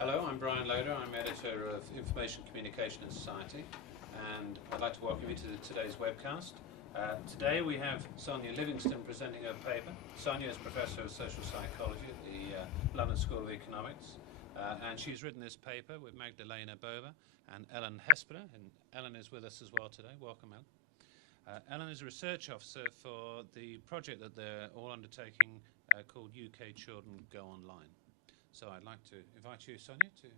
Hello, I'm Brian Loader. I'm editor of Information Communication and Society, and I'd like to welcome you to today's webcast. Today we have Sonia Livingston presenting her paper. Sonia is Professor of Social Psychology at the London School of Economics, and she's written this paper with Magdalena Bova and Ellen Hespeler, and Ellen is with us as well today. Welcome, Ellen. Ellen is a research officer for the project that they're all undertaking called UK Children Go Online. So I'd like to invite you, Sonia, to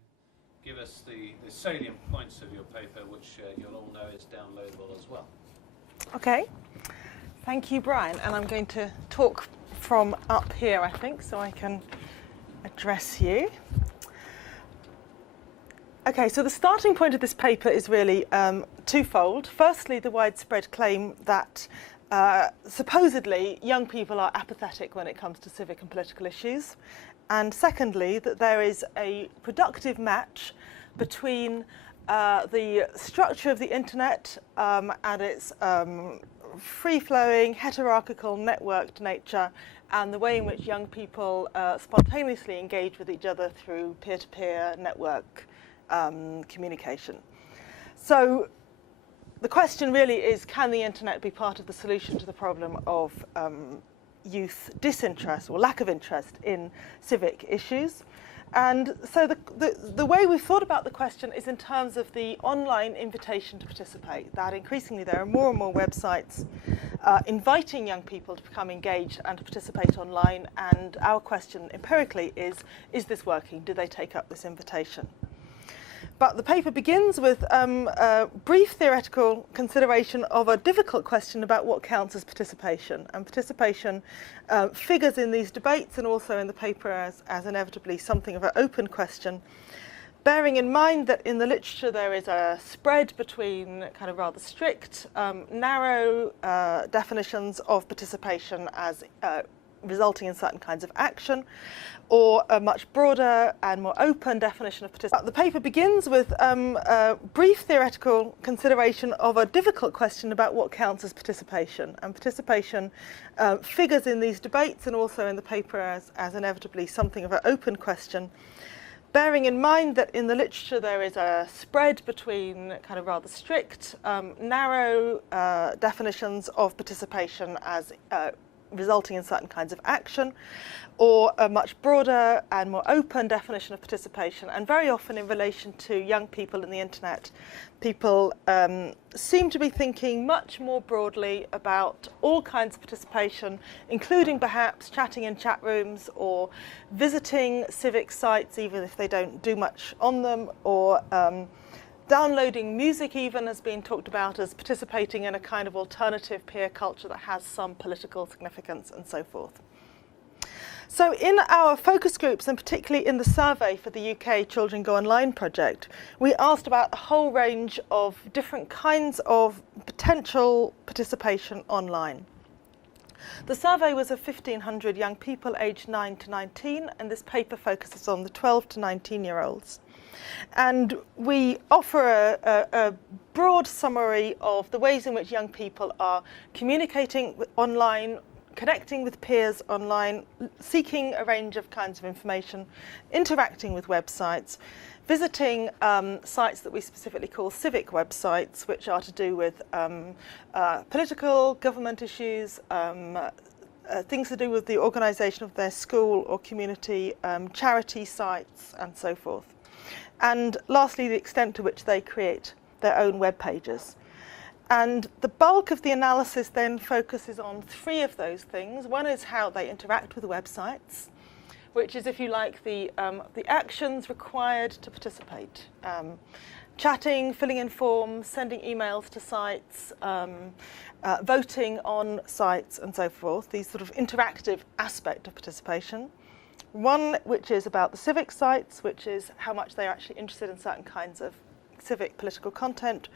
give us the salient points of your paper, which you'll all know is downloadable as well. Okay, thank you, Brian. And I'm going to talk from up here, I think, so I can address you. Okay, so the starting point of this paper is really twofold. Firstly, the widespread claim that supposedly young people are apathetic when it comes to civic and political issues. And secondly, that there is a productive match between the structure of the internet and its free-flowing, heterarchical, networked nature and the way in which young people spontaneously engage with each other through peer-to-peer network communication. So the question really is, can the internet be part of the solution to the problem of youth disinterest or lack of interest in civic issues? And so the way we've thought about the question is in terms of the online invitation to participate, that increasingly there are more and more websites inviting young people to become engaged and to participate online, and our question empirically is this working? Do they take up this invitation? But the paper begins with a brief theoretical consideration of a difficult question about what counts as participation. And participation figures in these debates and also in the paper as inevitably something of an open question, bearing in mind that in the literature there is a spread between kind of rather strict, narrow definitions of participation as resulting in certain kinds of action, or a much broader and more open definition of participation. The paper begins with a brief theoretical consideration of a difficult question about what counts as participation. And participation figures in these debates and also in the paper as inevitably something of an open question, bearing in mind that in the literature there is a spread between kind of rather strict, narrow definitions of participation as resulting in certain kinds of action, or a much broader and more open definition of participation. And very often in relation to young people in the internet, people seem to be thinking much more broadly about all kinds of participation, including perhaps chatting in chat rooms or visiting civic sites even if they don't do much on them, or downloading music even has been talked about as participating in a kind of alternative peer culture that has some political significance and so forth. So in our focus groups, and particularly in the survey for the UK Children Go Online project, we asked about a whole range of different kinds of potential participation online. The survey was of 1,500 young people aged 9 to 19, and this paper focuses on the 12 to 19-year-olds. And we offer a broad summary of the ways in which young people are communicating online, connecting with peers online, seeking a range of kinds of information, interacting with websites, visiting sites that we specifically call civic websites, which are to do with political, government issues, things to do with the organisation of their school or community, charity sites, and so forth. And lastly, the extent to which they create their own web pages. And the bulk of the analysis then focuses on three of those things. One is how they interact with websites, which is, if you like, the actions required to participate. Chatting, filling in forms, sending emails to sites, voting on sites, and so forth, these sort of interactive aspect of participation. One which is about the civic sites, which is how much they're actually interested in certain kinds of civic political content,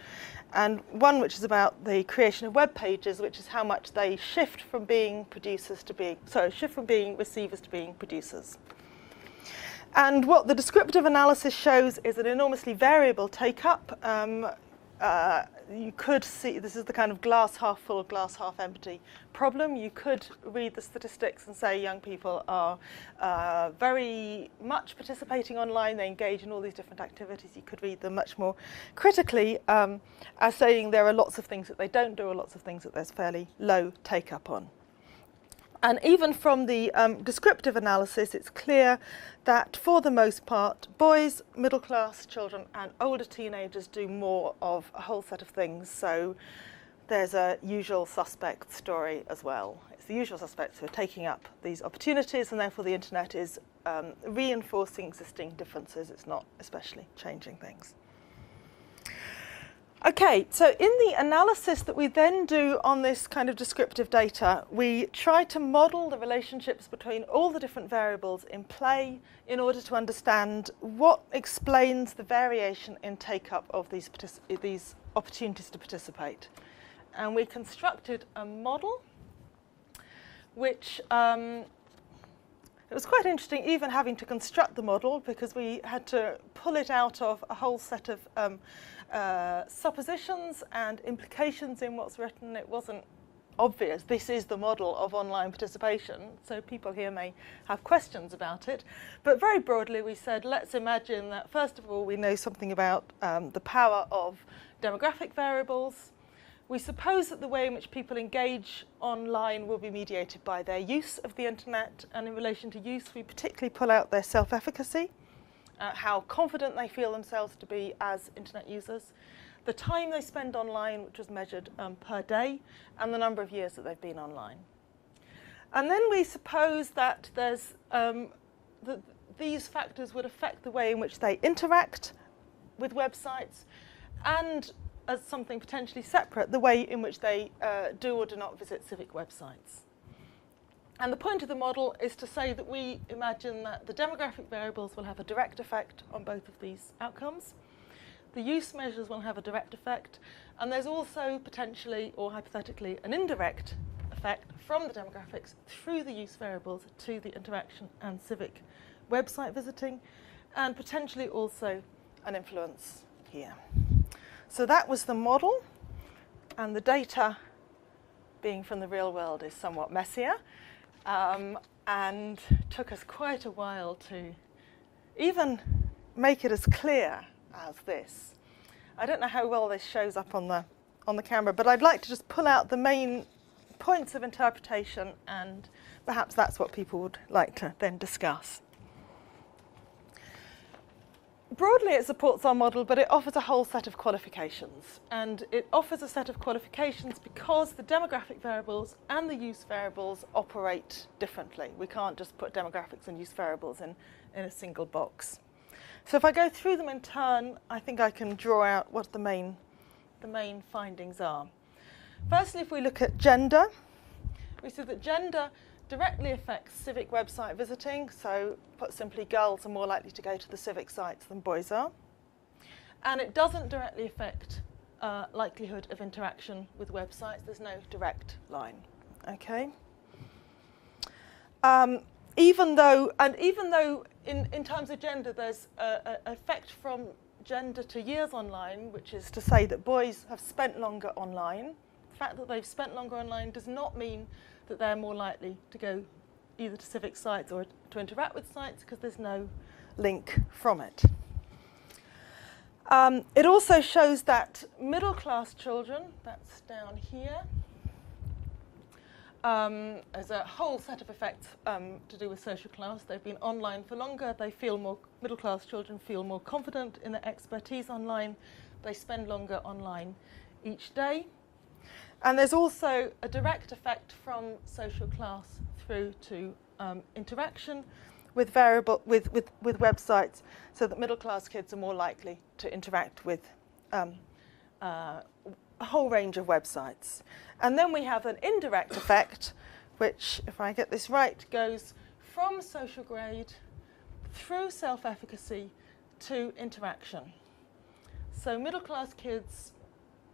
and one which is about the creation of web pages, which is how much they shift from being receivers to being producers. And what the descriptive analysis shows is an enormously variable take-up. you could see, this is the kind of glass half full, glass half empty problem. You could read the statistics and say young people are very much participating online. They engage in all these different activities. You could read them much more critically as saying there are lots of things that they don't do or lots of things that there's fairly low take-up on. And even from the descriptive analysis, it's clear that for the most part, boys, middle-class children and older teenagers do more of a whole set of things. So there's a usual suspect story as well. It's the usual suspects who are taking up these opportunities, and therefore the internet is reinforcing existing differences. It's not especially changing things. Okay, so in the analysis that we then do on this kind of descriptive data, we try to model the relationships between all the different variables in play in order to understand what explains the variation in take-up of these opportunities to participate. And we constructed a model which it was quite interesting even having to construct the model, because we had to pull it out of a whole set of suppositions and implications in what's written. It wasn't obvious. This is the model of online participation, so people here may have questions about it. But very broadly, we said, let's imagine that, first of all, we know something about the power of demographic variables. We suppose that the way in which people engage online will be mediated by their use of the internet, and in relation to use, we particularly pull out their self-efficacy, how confident they feel themselves to be as internet users, the time they spend online, which was measured per day, and the number of years that they've been online. And then we suppose that there's these factors would affect the way in which they interact with websites, and as something potentially separate, the way in which they do or do not visit civic websites. And the point of the model is to say that we imagine that the demographic variables will have a direct effect on both of these outcomes. The use measures will have a direct effect, and there's also potentially or hypothetically an indirect effect from the demographics through the use variables to the interaction and civic website visiting, and potentially also an influence here. So that was the model, and the data, being from the real world, is somewhat messier. And took us quite a while to even make it as clear as this. I don't know how well this shows up on the camera, but I'd like to just pull out the main points of interpretation, and perhaps that's what people would like to then discuss. Broadly, it supports our model, but it offers a whole set of qualifications. And it offers a set of qualifications because the demographic variables and the use variables operate differently. We can't just put demographics and use variables in a single box. So if I go through them in turn, I think I can draw out what the main findings are. Firstly, if we look at gender, we see that gender directly affects civic website visiting. So put simply, girls are more likely to go to the civic sites than boys are. And it doesn't directly affect likelihood of interaction with websites. There's no direct line. Okay. Even though in terms of gender, there's an effect from gender to years online, which is to say that boys have spent longer online. The fact that they've spent longer online does not mean that they're more likely to go either to civic sites or to interact with sites, because there's no link from it. It also shows that middle-class children, that's down here, there's a whole set of effects to do with social class. They've been online for longer. They feel more, middle-class children feel more confident in their expertise online. They spend longer online each day. And there's also a direct effect from social class through to interaction with websites, so that middle-class kids are more likely to interact with a whole range of websites. And then we have an indirect effect, which, if I get this right, goes from social grade through self-efficacy to interaction. So middle-class kids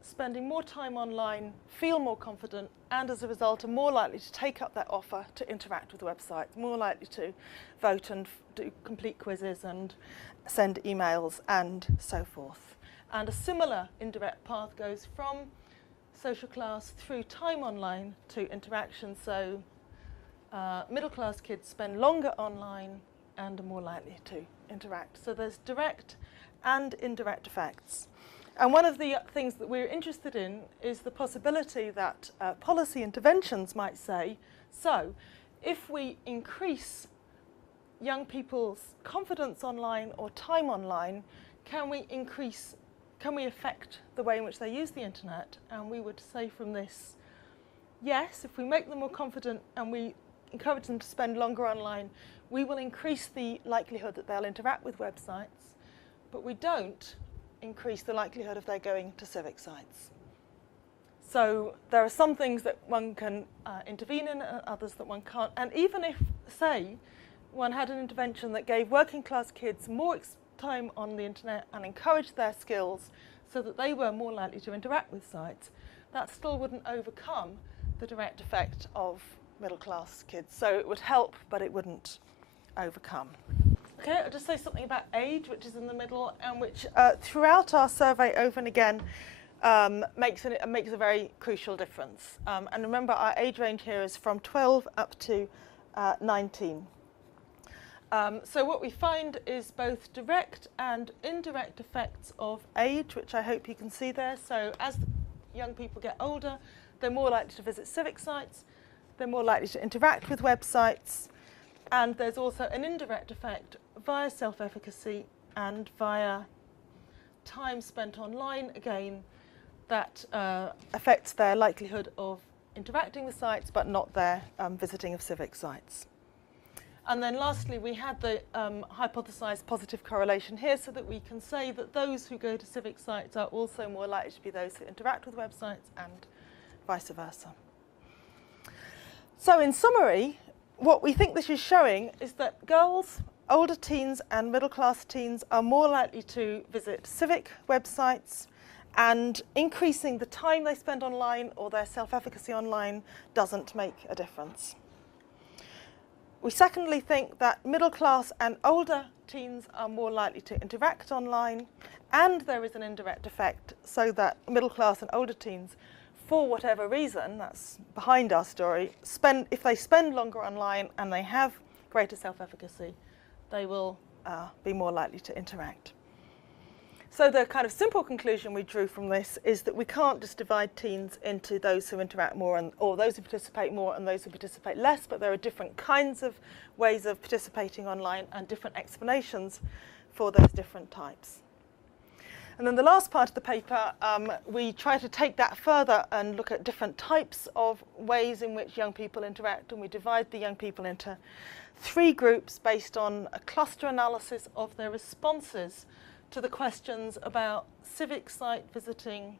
spending more time online feel more confident, and as a result are more likely to take up that offer to interact with websites, more likely to vote and do complete quizzes and send emails and so forth. And a similar indirect path goes from social class through time online to interaction. So middle class kids spend longer online and are more likely to interact. So there's direct and indirect effects. And one of the things that we're interested in is the possibility that policy interventions might say, so if we increase young people's confidence online or time online, can we affect the way in which they use the internet? And we would say from this, yes, if we make them more confident and we encourage them to spend longer online, we will increase the likelihood that they'll interact with websites, but we don't increase the likelihood of their going to civic sites. So there are some things that one can intervene in and others that one can't. And even if, say, one had an intervention that gave working class kids more time on the internet and encouraged their skills so that they were more likely to interact with sites, that still wouldn't overcome the direct effect of middle class kids. So it would help, but it wouldn't overcome. Okay, I'll just say something about age, which is in the middle, and which throughout our survey over and again makes a very crucial difference. And remember, our age range here is from 12 up to 19. So what we find is both direct and indirect effects of age, which I hope you can see there. So as young people get older, they're more likely to visit civic sites, they're more likely to interact with websites, and there's also an indirect effect via self-efficacy and via time spent online, again, that affects their likelihood of interacting with sites, but not their visiting of civic sites. And then lastly, we had the hypothesized positive correlation here so that we can say that those who go to civic sites are also more likely to be those who interact with websites and vice versa. So in summary, what we think this is showing is that girls, older teens and middle class teens are more likely to visit civic websites, and increasing the time they spend online or their self-efficacy online doesn't make a difference. We secondly think that middle class and older teens are more likely to interact online, and there is an indirect effect so that middle class and older teens, for whatever reason, that's behind our story, if they spend longer online and they have greater self-efficacy, they will be more likely to interact. So the kind of simple conclusion we drew from this is that we can't just divide teens into those who interact more or those who participate more and those who participate less, but there are different kinds of ways of participating online and different explanations for those different types. And then the last part of the paper, we try to take that further and look at different types of ways in which young people interact, and we divide the young people into 3 groups based on a cluster analysis of their responses to the questions about civic site visiting,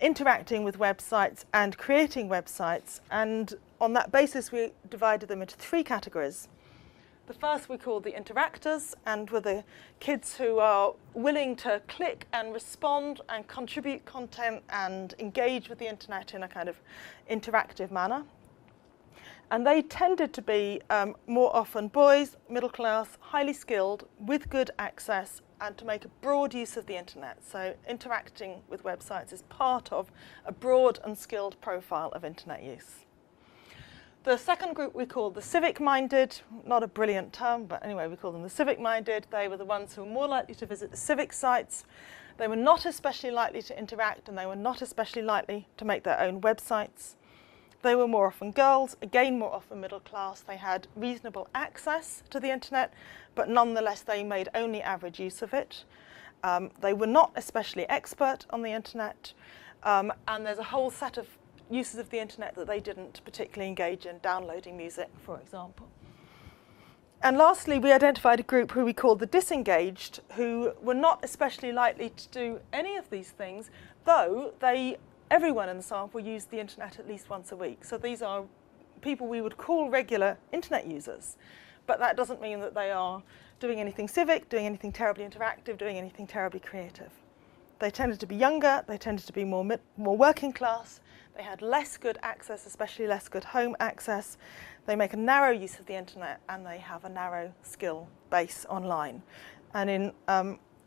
interacting with websites and creating websites. And on that basis, we divided them into 3 categories. The first we call the interactors, and were the kids who are willing to click and respond and contribute content and engage with the internet in a kind of interactive manner. And they tended to be more often boys, middle class, highly skilled, with good access, and to make a broad use of the internet. So interacting with websites is part of a broad and skilled profile of internet use. The second group we call the civic-minded, not a brilliant term, but anyway, we call them the civic-minded. They were the ones who were more likely to visit the civic sites. They were not especially likely to interact, and they were not especially likely to make their own websites. They were more often girls, again more often middle class. They had reasonable access to the internet, but nonetheless they made only average use of it. They were not especially expert on the internet, and there's a whole set of uses of the internet that they didn't particularly engage in, downloading music, for example. And lastly, we identified a group who we called the disengaged, who were not especially likely to do any of these things, though everyone in the sample used the internet at least once a week. So these are people we would call regular internet users, but that doesn't mean that they are doing anything civic, doing anything terribly interactive, doing anything terribly creative. They tended to be younger, they tended to be more working class, they had less good access, especially less good home access. They make a narrow use of the internet, and they have a narrow skill base online. And in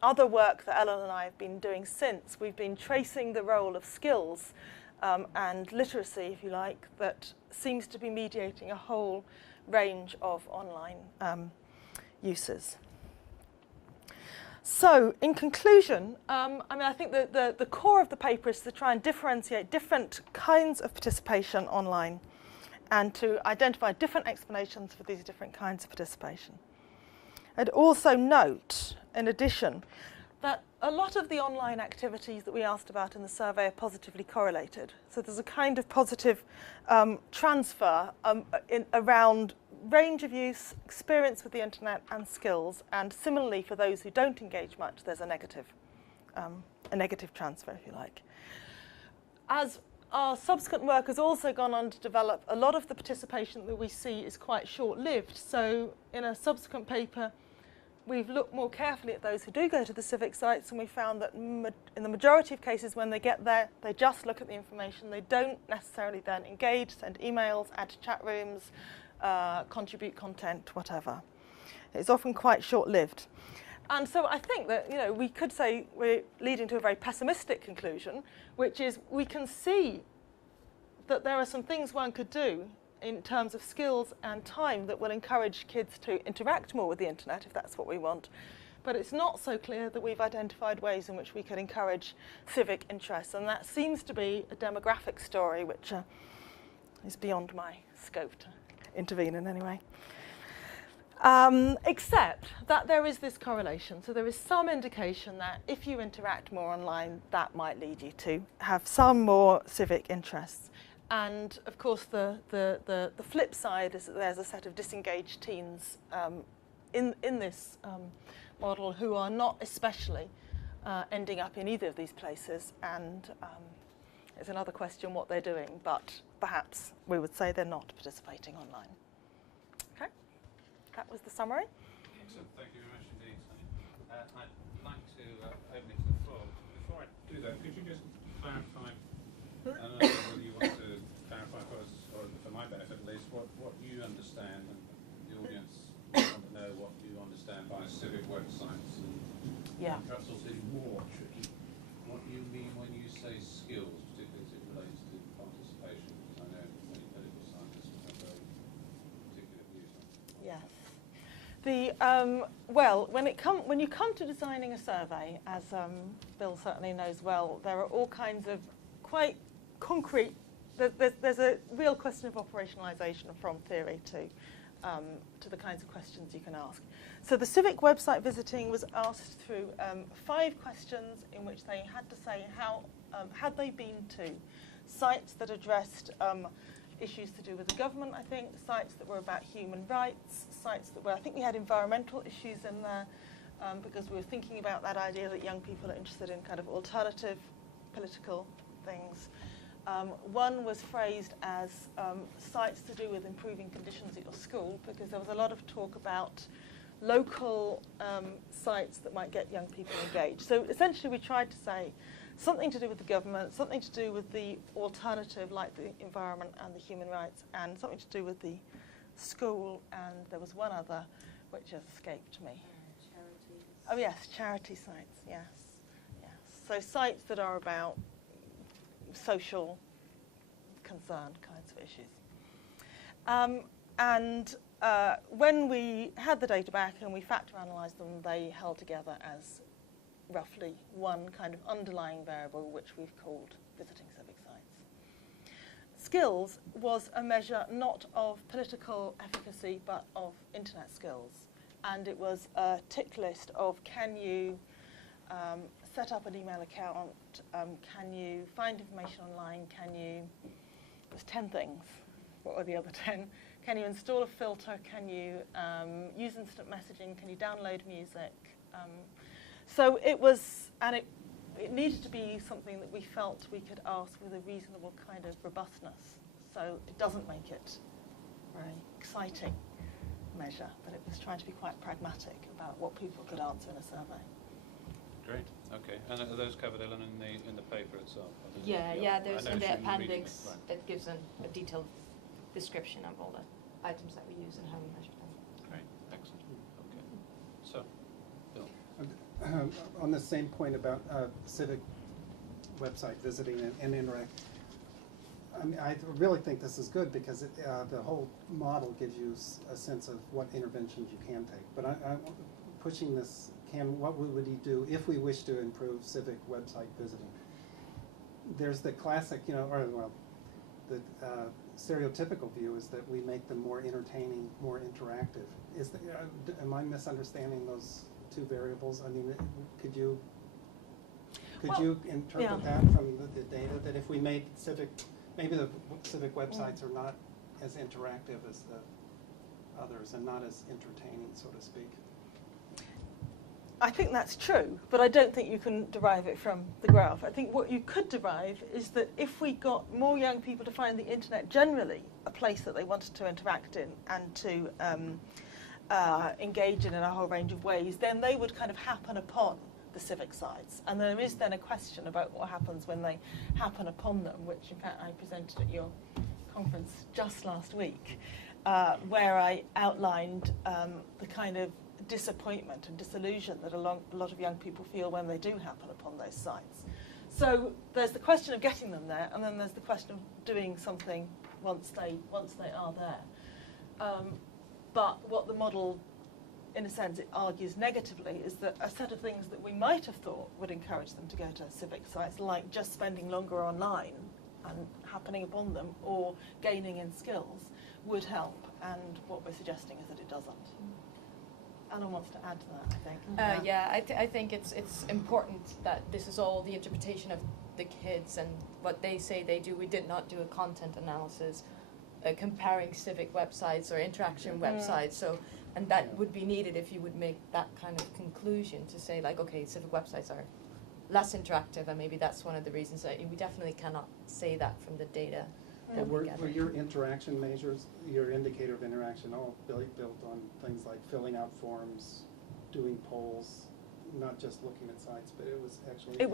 other work that Ellen and I have been doing since, we've been tracing the role of skills and literacy, if you like, that seems to be mediating a whole range of online uses. So, in conclusion, I think that the core of the paper is to try and differentiate different kinds of participation online and to identify different explanations for these different kinds of participation. I'd also note, in addition, that a lot of the online activities that we asked about in the survey are positively correlated. So there's a kind of positive transfer around range of use, experience with the internet and skills, and similarly for those who don't engage much, there's a negative transfer, if you like. As our subsequent work has also gone on to develop, a lot of the participation that we see is quite short-lived. So in a subsequent paper, we've looked more carefully at those who do go to the civic sites, and we found that in the majority of cases when they get there, they just look at the information. They don't necessarily then engage, send emails, add to chat rooms, contribute content, whatever. It's often quite short-lived. And so I think that, you know, we could say we're leading to a very pessimistic conclusion, which is we can see that there are some things one could do in terms of skills and time that will encourage kids to interact more with the internet, if that's what we want. But it's not so clear that we've identified ways in which we could encourage civic interest. And that seems to be a demographic story, which is beyond my scope to intervene in any way. Except that there is this correlation. So there is some indication that if you interact more online, that might lead you to have some more civic interests. And of course, the flip side is that there's a set of disengaged teens in this model who are not especially ending up in either of these places. And it's another question what they're doing, but perhaps we would say they're not participating online. Okay, that was the summary. Excellent, thank you very much indeed, Sonia. I'd like to open it to the floor. Before I do that, could you just clarify, I don't know whether you want to clarify for us, or for my benefit at least, what you understand, and the audience want to know what you understand by civic websites, and perhaps also more tricky, what you mean when you say skills, particularly as it relates to participation, because I know many political scientists have very particular views on that. Yes. Well, when you come to designing a survey, as Bill certainly knows well, there are all kinds of quite concrete. There's a real question of operationalisation from theory to the kinds of questions you can ask. So the civic website visiting was asked through 5 questions in which they had to say how had they been to sites that addressed issues to do with the government, I think, sites that were about human rights, sites that were, I think we had environmental issues in there, because we were thinking about that idea that young people are interested in kind of alternative political things. One was phrased as sites to do with improving conditions at your school, because there was a lot of talk about local sites that might get young people engaged. So essentially we tried to say something to do with the government, something to do with the alternative like the environment and the human rights, and something to do with the school, and there was one other which has escaped me. Charities. Oh yes, charity sites, yes. So sites that are about social concern kinds of issues. When we had the data back and we factor analysed them, they held together as roughly one kind of underlying variable, which we've called visiting civic sites. Skills was a measure not of political efficacy, but of internet skills. And it was a tick list of can you set up an email account, can you find information online, there's 10 things. What were the other 10? Can you install a filter? Can you use instant messaging? Can you download music? So it was, and it needed to be something that we felt we could ask with a reasonable kind of robustness. So it doesn't make it a very exciting measure, but it was trying to be quite pragmatic about what people could answer in a survey. Great. Okay. And are those covered, Ellen, in the paper itself? Yeah. There's in the appendix right. that gives a detailed description of all the items that we use and how we measure them. Great. Excellent. Okay. So, Bill. on the same point about civic website visiting and interact. I mean, I really think this is good because the whole model gives you a sense of what interventions you can take. But I'm pushing this, what would he do if we wish to improve civic website visiting? There's the classic, you know, or well, the stereotypical view is that we make them more entertaining, more interactive. Am I misunderstanding those two variables? I mean, could you interpret that from the data, that if we made maybe the civic websites are not as interactive as the others and not as entertaining, so to speak? I think that's true, but I don't think you can derive it from the graph. I think what you could derive is that if we got more young people to find the internet generally a place that they wanted to interact in and to engage in a whole range of ways, then they would kind of happen upon the civic sites. And there is then a question about what happens when they happen upon them, which in fact I presented at your conference just last week, where I outlined the kind of disappointment and disillusion that a lot of young people feel when they do happen upon those sites. So there's the question of getting them there, and then there's the question of doing something once they are there. But what the model, in a sense, it argues negatively, is that a set of things that we might have thought would encourage them to go to civic sites, like just spending longer online and happening upon them, or gaining in skills, would help. And what we're suggesting is that it doesn't. Alan wants to add to that, I think. Yeah, I think it's important that this is all the interpretation of the kids and what they say they do. We did not do a content analysis comparing civic websites or interaction websites. So, and that would be needed if you would make that kind of conclusion to say, like, okay, civic websites are less interactive, and maybe that's one of the reasons that we definitely cannot say that from the data. But were your interaction measures, your indicator of interaction, all built on things like filling out forms, doing polls, not just looking at sites, but it was actually it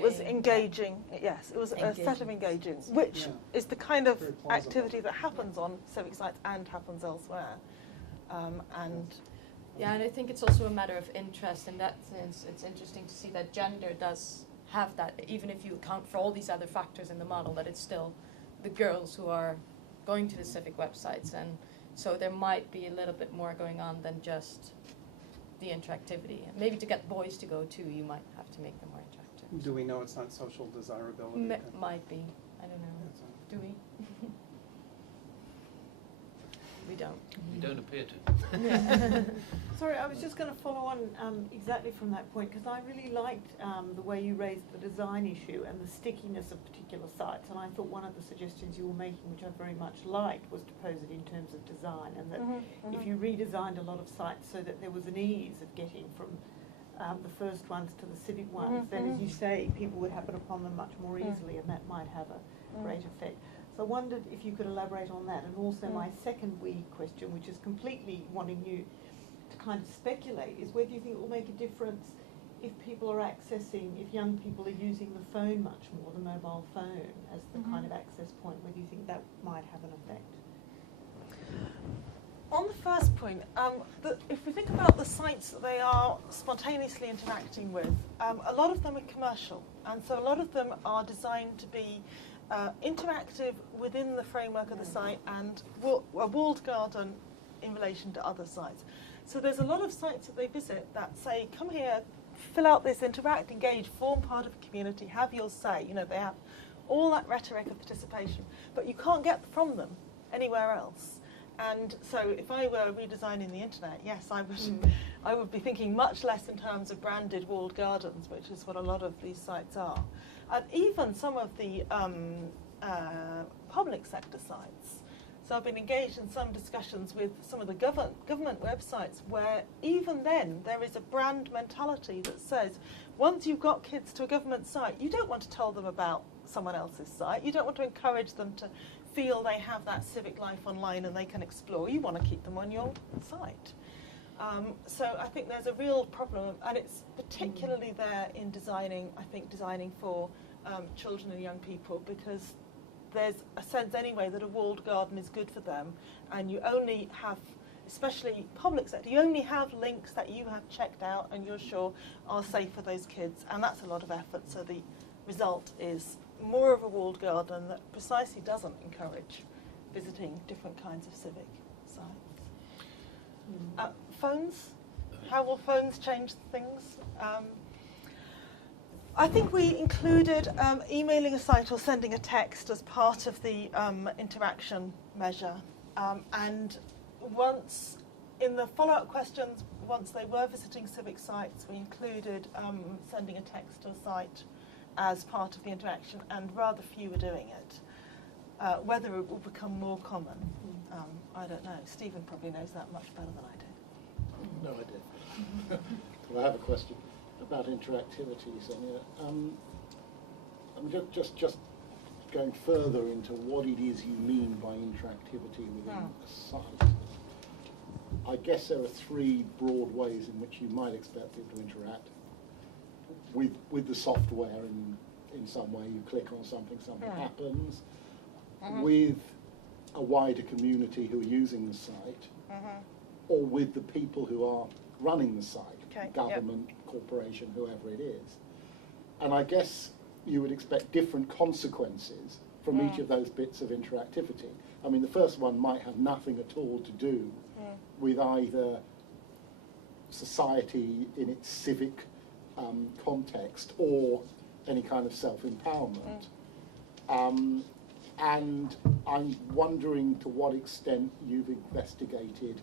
was engaging. Yes, it was a set of engaging, which is the kind of activity that happens on civic sites and happens elsewhere. Yeah, and I think it's also a matter of interest. In that sense, it's interesting to see that gender does have that, even if you account for all these other factors in the model, that it's still the girls who are going to the civic websites, and so there might be a little bit more going on than just the interactivity. Maybe to get boys to go too, you might have to make them more interactive. Do we know it's not social desirability? Might be. I don't know. Do we? We don't. You don't appear to. Sorry, I was just going to follow on exactly from that point, because I really liked the way you raised the design issue and the stickiness of particular sites, and I thought one of the suggestions you were making, which I very much liked, was to pose it in terms of design, and that if you redesigned a lot of sites so that there was an ease of getting from the first ones to the civic ones, then, as you say, people would happen upon them much more easily, and that might have a great effect. So I wondered if you could elaborate on that, and also my second question, which is completely wanting you to kind of speculate, is whether you think it will make a difference if people are accessing, if young people are using the phone much more, the mobile phone as the kind of access point, whether you think that might have an effect. On the first point, if we think about the sites that they are spontaneously interacting with, a lot of them are commercial, and so a lot of them are designed to be interactive within the framework of the site and a walled garden in relation to other sites. So there's a lot of sites that they visit that say, come here, fill out this, interact, engage, form part of a community, have your say. You know, they have all that rhetoric of participation, but you can't get from them anywhere else. And so if I were redesigning the internet, yes, I would be thinking much less in terms of branded walled gardens, which is what a lot of these sites are. And even some of the public sector sites. So I've been engaged in some discussions with some of the government websites where even then there is a brand mentality that says once you've got kids to a government site, you don't want to tell them about someone else's site. You don't want to encourage them to feel they have that civic life online and they can explore. You want to keep them on your site. So I think there's a real problem, and it's particularly there in designing for children and young people, because there's a sense anyway that a walled garden is good for them, and you only have especially public sector, you only have links that you have checked out and you're sure are safe for those kids, and that's a lot of effort. So the result is more of a walled garden that precisely doesn't encourage visiting different kinds of civic sites. Phones? How will phones change things? I think we included emailing a site or sending a text as part of the interaction measure. And once, in the follow-up questions, once they were visiting civic sites, we included sending a text to a site as part of the interaction, and rather few were doing it. Whether it will become more common, I don't know. Stephen probably knows that much better than I do. No idea. Well, I have a question about interactivity, Sonia. I'm just going further into what it is you mean by interactivity within a site. I guess there are three broad ways in which you might expect people to interact. With the software in some way, you click on something happens. With a wider community who are using the site, or with the people who are running the site, government, corporation, whoever it is. And I guess you would expect different consequences from each of those bits of interactivity. I mean, the first one might have nothing at all to do with either society in its civic context or any kind of self-empowerment. And I'm wondering to what extent you've investigated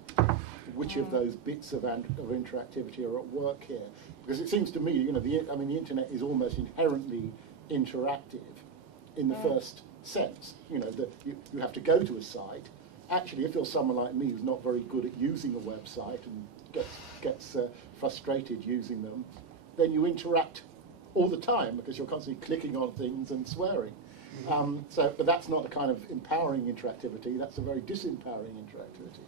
which of those bits of interactivity are at work here. Because it seems to me, you know, the internet is almost inherently interactive in the first sense. You know, that you have to go to a site. Actually, if you're someone like me who's not very good at using a website and gets frustrated using them, then you interact all the time because you're constantly clicking on things and swearing. But that's not a kind of empowering interactivity. That's a very disempowering interactivity.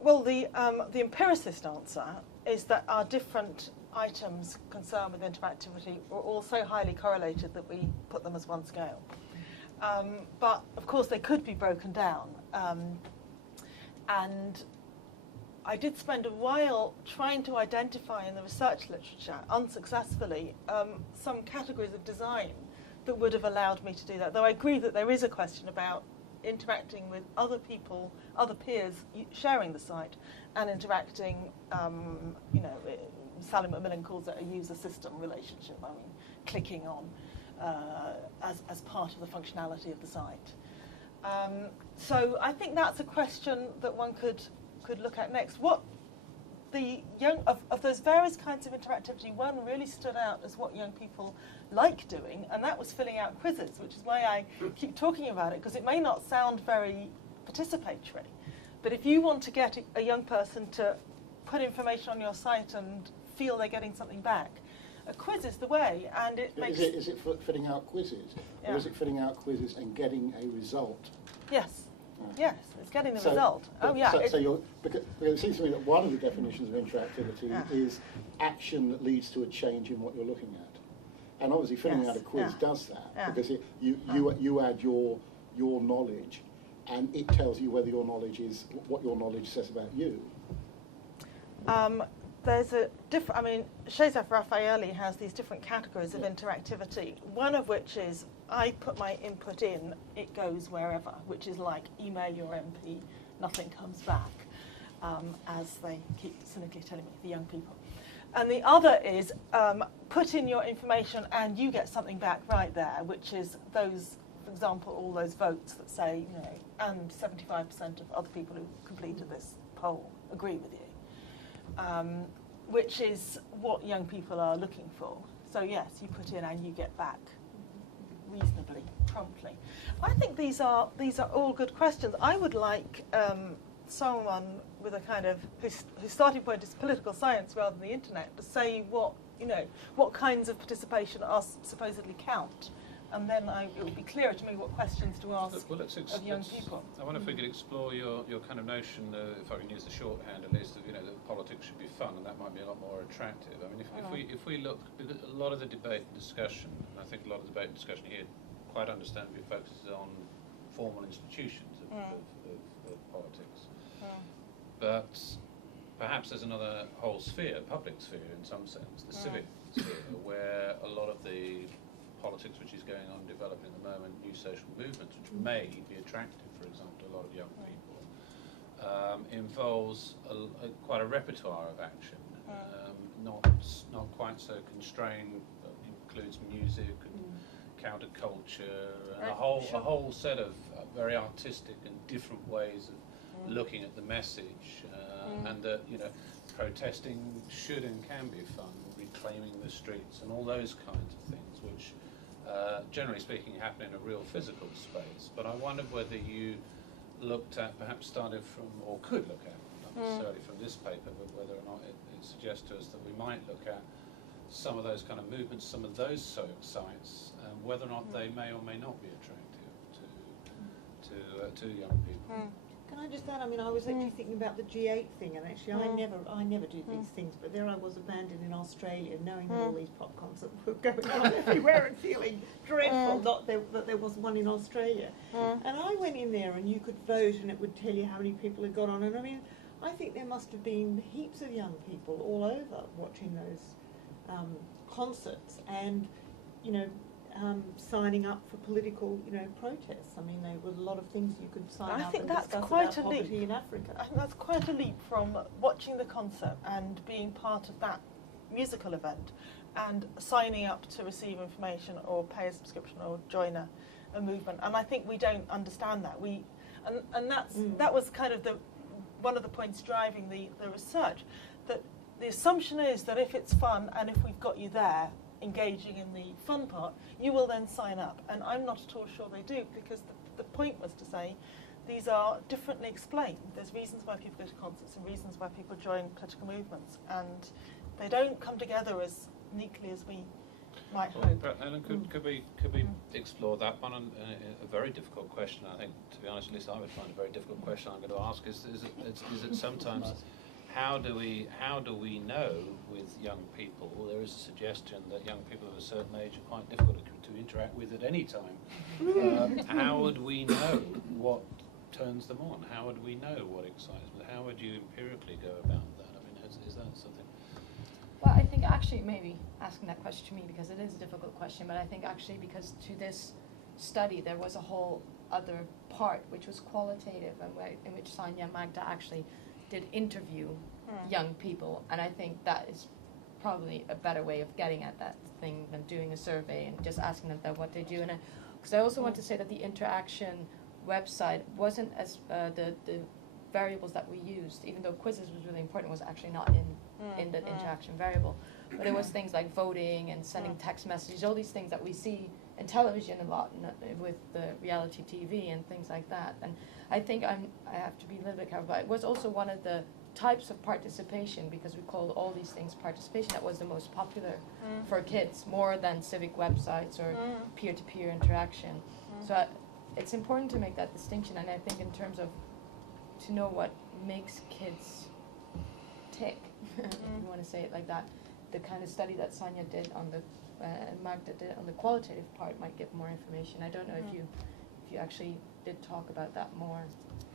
Well, the empiricist answer is that our different items concerned with interactivity are all so highly correlated that we put them as one scale. But of course, they could be broken down. And I did spend a while trying to identify in the research literature, unsuccessfully, some categories of design that would have allowed me to do that. Though I agree that there is a question about interacting with other people, other peers sharing the site, and interacting, you know, Sally Macmillan calls it a user system relationship. I mean, clicking on as part of the functionality of the site. So I think that's a question that one could look at next. What the of those various kinds of interactivity, one really stood out as what young people like doing, and that was filling out quizzes, which is why I keep talking about it, because it may not sound very participatory, but if you want to get a young person to put information on your site and feel they're getting something back, a quiz is the way, and it makes... Is it filling out quizzes, or is it filling out quizzes and getting a result? Yes. Yes, it's getting the result. Because it seems to me that one of the definitions of interactivity is action that leads to a change in what you're looking at. And obviously filling out a quiz does that, because you add your knowledge, and it tells you whether your knowledge is what your knowledge says about you. There's a different, I mean, Joseph Raffaelli has these different categories of interactivity, one of which is I put my input in, it goes wherever, which is like email your MP, nothing comes back, as they keep cynically telling me, the young people. And the other is put in your information and you get something back right there, which is those, for example, all those votes that say, you know, and 75% of other people who completed this poll agree with you. Which is what young people are looking for. So yes, you put in and you get back reasonably promptly. I think these are all good questions. I would like someone with a kind of whose starting point is political science rather than the internet to say what kinds of participation are supposedly count. And then it would be clearer to me what questions to ask of young people. I wonder if we could explore your kind of notion, if I can use the shorthand at least, of that politics should be fun, and that might be a lot more attractive. I mean, if we look, a lot of the debate and discussion, and I think a lot of the debate and discussion here, quite understandably focuses on formal institutions of politics. But perhaps there's another whole sphere, public sphere in some sense, the civic sphere, where a lot of the politics which is going on developing at the moment, new social movements, which may be attractive, for example, to a lot of young people, involves quite a repertoire of action, not quite so constrained, but includes music and counterculture and a whole set of very artistic and different ways of looking at the message, and that, you know, protesting should and can be fun, reclaiming the streets and all those kinds of things, which generally speaking happen in a real physical space. But I wondered whether you looked at, perhaps started from, or could look at, not necessarily from this paper, but whether or not it suggests to us that we might look at some of those kind of movements, some of those sites, whether or not they may or may not be attractive to young people. Can I just add, I mean, I was actually thinking about the G8 thing, and actually I never do these things, but there I was abandoned in Australia, knowing that all these pop concerts were going on everywhere and feeling dreadful that there was one in Australia. And I went in there and you could vote and it would tell you how many people had got on, and I mean, I think there must have been heaps of young people all over watching those concerts and, you know, signing up for political, you know, protests. I mean, there were a lot of things you could sign up and discuss about poverty in Africa. I think that's quite a leap from watching the concert and being part of that musical event and signing up to receive information or pay a subscription or join a movement. And I think we don't understand that. That was kind of one of the points driving the research, that the assumption is that if it's fun and if we've got you there engaging in the fun part, you will then sign up. And I'm not at all sure they do, because the point was to say these are differently explained. There's reasons why people go to concerts and reasons why people join political movements, and they don't come together as neatly as we might hope. Ellen, could we explore that one? And a very difficult question, I think, to be honest, at least I would find a very difficult question I'm going to ask, is it sometimes how do we know with young people? Well, there is a suggestion that young people of a certain age are quite difficult to interact with at any time. How would we know what turns them on? How would we know what excites them? How would you empirically go about that? I mean, is that something? Well, I think actually maybe asking that question to me, because it is a difficult question, but I think actually because to this study there was a whole other part which was qualitative, and in which Sonia Magda actually did interview young people, and I think that is probably a better way of getting at that thing than doing a survey and just asking them what they do. And because I also want to say that the interaction website wasn't as the variables that we used, even though quizzes was really important, was actually not in the interaction variable, but it was things like voting and sending text messages, all these things that we see in television a lot with the reality TV and things like that. And I think I have to be a little bit careful, but it was also one of the types of participation, because we called all these things participation, that was the most popular for kids, more than civic websites or peer-to-peer interaction. So it's important to make that distinction, and I think in terms of to know what makes kids tick, if you want to say it like that, the kind of study that Sonia did on the Magda did on the qualitative part might give more information. I don't know if you actually did talk about that more,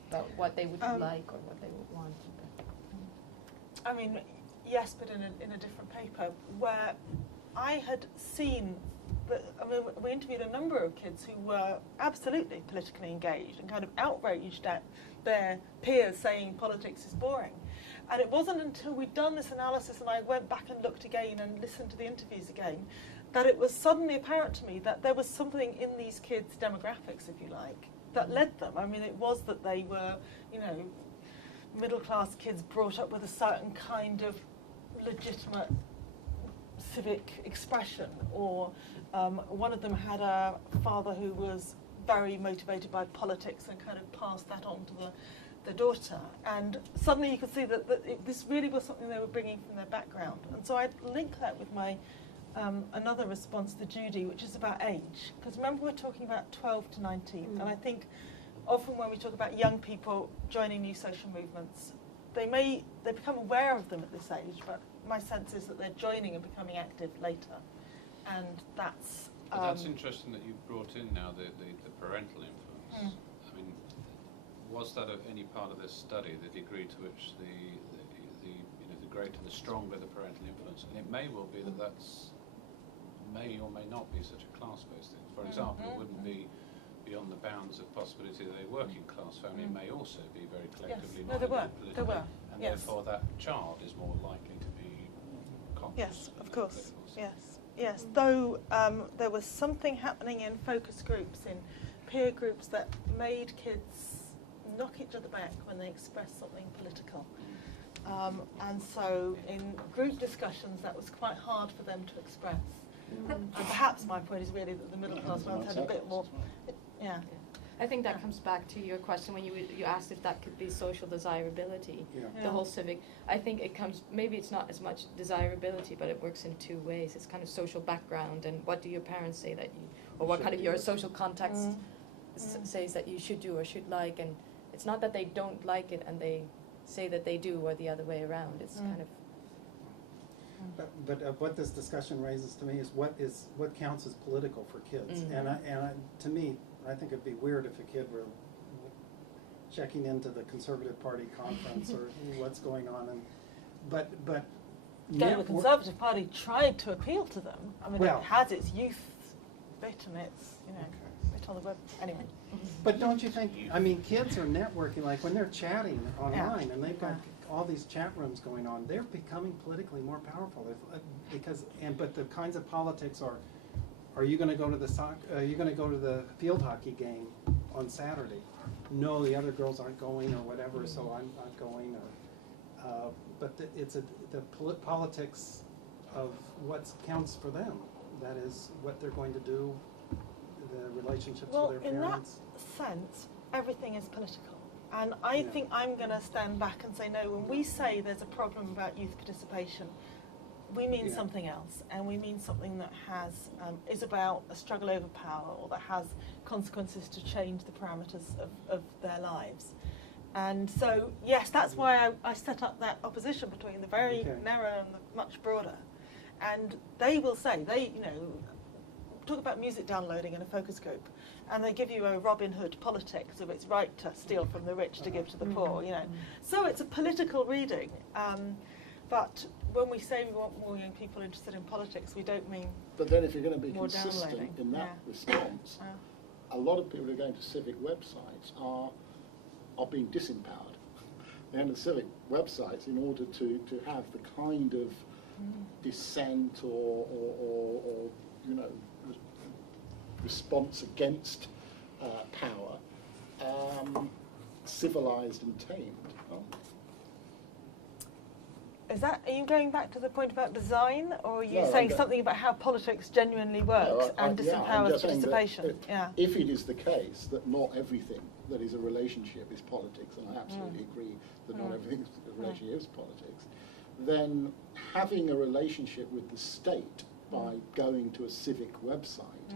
about what they would like or what they would want. I mean, yes, but in a different paper, where I had seen we interviewed a number of kids who were absolutely politically engaged and kind of outraged at their peers saying politics is boring. And it wasn't until we'd done this analysis and I went back and looked again and listened to the interviews again that it was suddenly apparent to me that there was something in these kids' demographics, if you like, that led them. I mean, it was that they were, you know, middle-class kids brought up with a certain kind of legitimate civic expression, or one of them had a father who was very motivated by politics and kind of passed that on to the daughter. And suddenly you could see that this really was something they were bringing from their background. And so I'd link that with my another response to Judy, which is about age. Because remember, we're talking about 12 to 19. And I think often when we talk about young people joining new social movements, they become aware of them at this age, but my sense is that they're joining and becoming active later. And that's... But that's interesting that you brought in now the parental influence. I mean, Was that any part of this study, the degree to which the greater, the stronger the parental influence? And it may well be that that's may or may not be such a class-based thing. For example, it wouldn't be beyond the bounds of possibility that a working class family may also be very collectively No, there minded were. politically, There were. and Yes. therefore that child is more likely to be conscious. Yes, of in course. that political sense. Yes, yes. Though there was something happening in focus groups, in peer groups, that made kids knock each other back when they expressed something political. And so in group discussions, that was quite hard for them to express. And perhaps my point is really that the middle class ones had a bit more. Yeah. I think that comes back to your question when you asked if that could be social desirability. Yeah. The whole civic. I think it comes. Maybe it's not as much desirability, but it works in two ways. It's kind of social background and what do your parents say that you, or what kind of your social context says that you should do or should like, and it's not that they don't like it and they say that they do, or the other way around. It's kind of. But what this discussion raises to me is what counts as political for kids, to me, I think it'd be weird if a kid were checking into the Conservative Party conference or what's going on, but The Conservative Party tried to appeal to them. I mean, Well- it has its youth bit and it's, bit on the web. Anyway. But don't you think, I mean, kids are networking, like when they're chatting online and they've got all these chat rooms going on, they're becoming politically more powerful but the kinds of politics are you going to go to the field hockey game on Saturday? No, the other girls aren't going or whatever, so I'm not going. But it's the politics of what counts for them. That is what they're going to do, the relationships with their parents. In that sense, everything is political. And I think I'm going to stand back and say, no, when we say there's a problem about youth participation, we mean something else. And we mean something that is about a struggle over power, or that has consequences to change the parameters of their lives. And so, yes, that's why I set up that opposition between the very narrow and the much broader. And they will say, talk about music downloading in a focus group, and they give you a Robin Hood politics of it's right to steal from the rich to give to the poor, So it's a political reading. But when we say we want more young people interested in politics, we don't mean. But then if you're going to be more consistent downloading. in that response, a lot of people who are going to civic websites are being disempowered. They're in the civic websites in order to have the kind of dissent or response against power civilized and tamed. Are you going back to the point about design, or are you No, saying something about how politics genuinely works I'm and just disempowers saying that participation? if it is the case that not everything that is a relationship is politics, and I absolutely agree that not everything is a relationship is politics, then having a relationship with the state by going to a civic website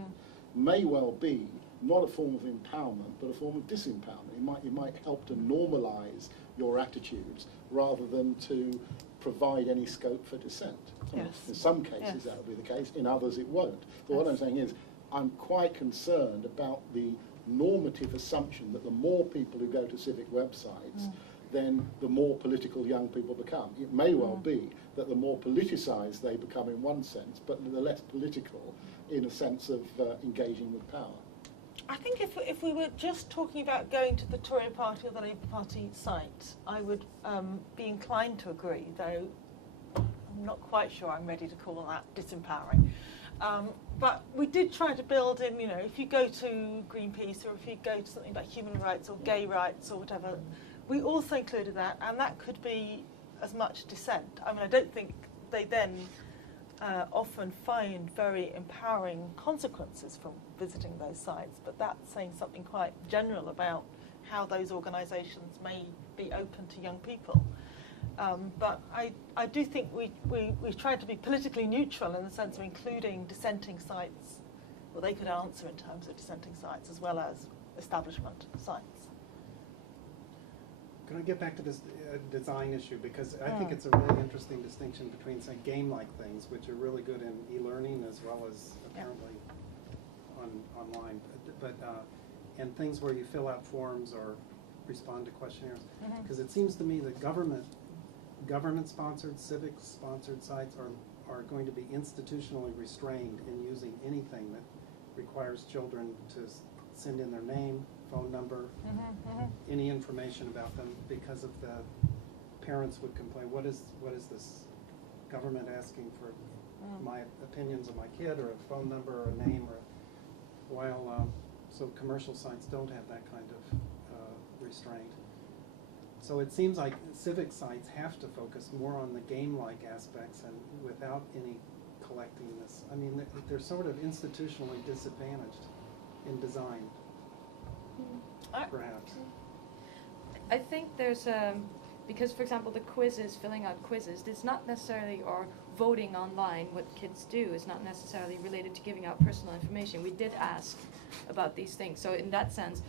may well be not a form of empowerment, but a form of disempowerment. It might help to normalise your attitudes rather than to provide any scope for dissent. Yes. In some cases that will be the case, in others it won't. But what I'm saying is, I'm quite concerned about the normative assumption that the more people who go to civic websites, then the more political young people become. It may well be that the more politicised they become in one sense, but the less political in a sense of engaging with power. I think if we were just talking about going to the Tory party or the Labour Party site, I would be inclined to agree, though I'm not quite sure I'm ready to call that disempowering. But we did try to build in, if you go to Greenpeace or if you go to something about human rights or gay rights or whatever, we also included that, and that could be as much dissent. I mean, I don't think they then often find very empowering consequences from visiting those sites, but that's saying something quite general about how those organisations may be open to young people. But I do think we tried to be politically neutral in the sense of including dissenting sites, well, they could answer in terms of dissenting sites as well as establishment sites. Can I get back to this design issue, because I think it's a really interesting distinction between, say, game-like things, which are really good in e-learning as well as apparently online, and things where you fill out forms or respond to questionnaires. Mhm. Because it seems to me that government-sponsored, civic-sponsored sites are going to be institutionally restrained in using anything that requires children to send in their name, phone number, any information about them, because of the parents would complain, what is this government asking for my opinions of my kid, or a phone number, or a name, or while so commercial sites don't have that kind of restraint. So it seems like civic sites have to focus more on the game-like aspects and without any collecting this. I mean, they're sort of institutionally disadvantaged in design, perhaps. I think there's because, for example, the quizzes, filling out quizzes, it's not necessarily, or voting online, what kids do is not necessarily related to giving out personal information. We did ask about these things, so in that sense,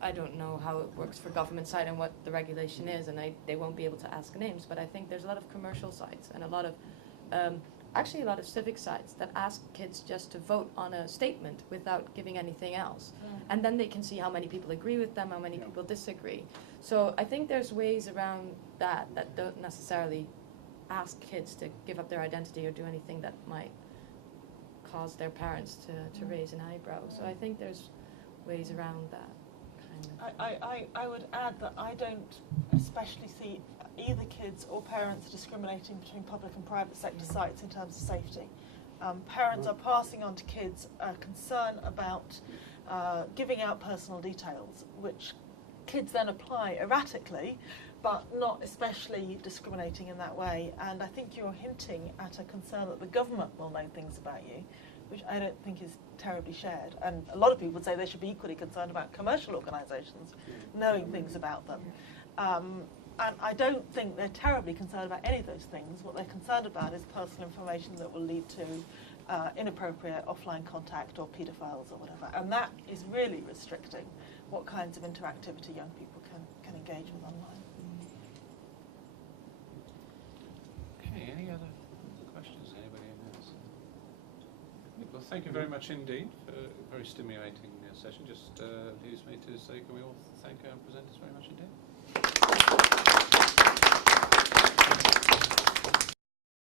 I don't know how it works for government side and what the regulation is, and they won't be able to ask names, but I think there's a lot of commercial sites and a lot of, actually a lot of civic sites that ask kids just to vote on a statement without giving anything else. And then they can see how many people agree with them, how many people disagree. So I think there's ways around that don't necessarily ask kids to give up their identity or do anything that might cause their parents to raise an eyebrow. So I think there's ways around that. I would add that I don't especially see either kids or parents discriminating between public and private sector sites in terms of safety. Parents are passing on to kids a concern about giving out personal details, which kids then apply erratically, but not especially discriminating in that way. And I think you're hinting at a concern that the government will know things about you, which I don't think is terribly shared. And a lot of people would say they should be equally concerned about commercial organisations knowing things about them. And I don't think they're terribly concerned about any of those things. What they're concerned about is personal information that will lead to inappropriate offline contact or paedophiles or whatever. And that is really restricting what kinds of interactivity young people can engage with online. Okay, any other questions anybody has? Well, thank you very much indeed for a very stimulating session. Just leaves me to say, can we all thank our presenters very much indeed?